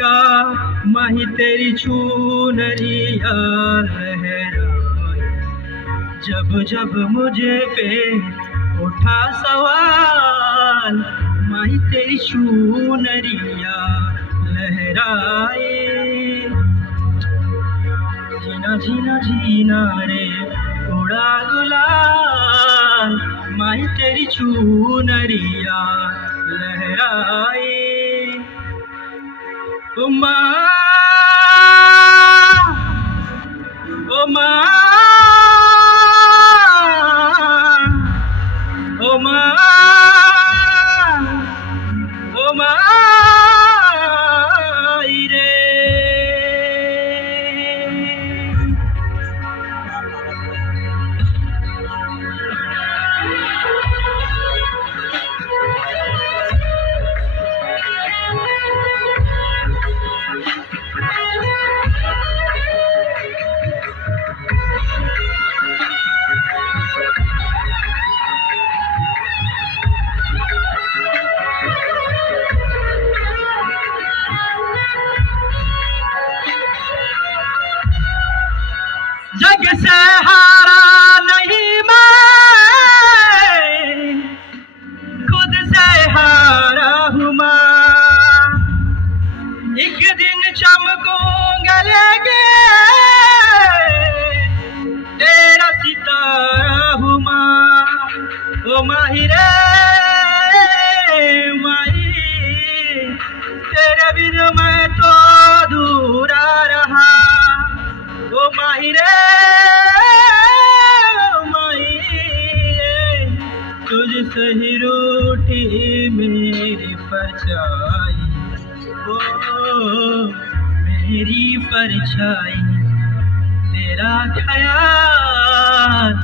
का माही तेरी चुनरिया लहराए। जब जब मुझे पे उठा सवाल, माही तेरी चुनरिया लहराए। जीना जीना जीना रे उड़ा गुलाल, माही तेरी चुनरिया लहराए। ओ माँ, ओ माँ, ओ माँ, ओ माँ रे। जग से हारा नहीं मैं, खुद से हारा हूँ माँ। एक दिन चमकूंगा लेके तेरा सितारा हूँ माँ। ओ माही रे माही, तेरे बिन मैं तो अधूरा रहा। ओ माही रे माही, तुझसे ही रूठी मेरी परछाई। ओ मेरी परछाई, तेरा ख्याल